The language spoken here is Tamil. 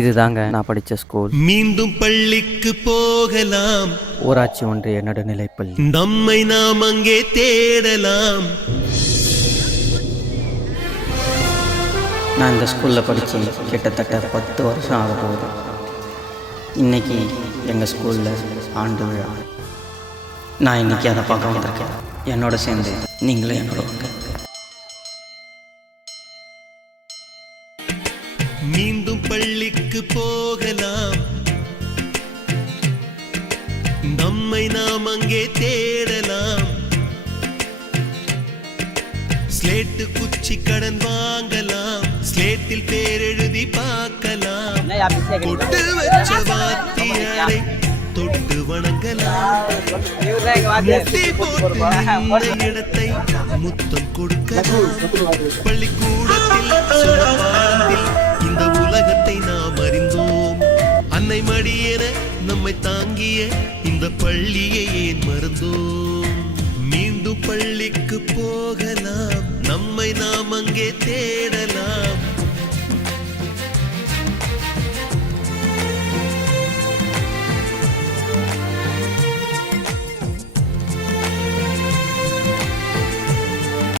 இதுதாங்க நான் படித்த ஸ்கூல். மீண்டும் பள்ளிக்கு போகலாம். ஊராட்சி ஒன்றிய நடுநிலைப்பள்ளி. நம்மை நாம் அங்கே தேடலாம். நான் இந்த ஸ்கூலில் படித்து கிட்டத்தட்ட 10 வருஷம் ஆக போகுது. இன்றைக்கி எங்கள் ஸ்கூலில் ஆண்டு விழா. நான் இன்றைக்கி அதை பார்க்க வந்திருக்கேன். என்னோட சேர்ந்து நீங்களே என்னோட வாங்க. மீண்டும் பள்ளிக்கு போகலாம். நம்மை நாம் அங்கே தேடலாம். ஸ்லேட்டு குச்சி கடன் வாங்கலாம். ஸ்லேட்டில் பேர் எழுதி பார்க்கலாம். தொட்டு வச்ச வாத்தியாரை தொட்டு வணங்கலாம். முட்டி போட்டு இடத்தை முத்தம் கொடுக்கலாம். பள்ளிக்கூடத்தில் சுரபாத்தில் இந்த உலகத்தை நாம் அறிந்தோம். அன்னை மடியென நம்மை தாங்கிய இந்த பள்ளியை ஏன் மறந்தோம்? மீண்டும் பள்ளிக்கு போகலாம். நம்மை நாம் அங்கே தேடலாம்.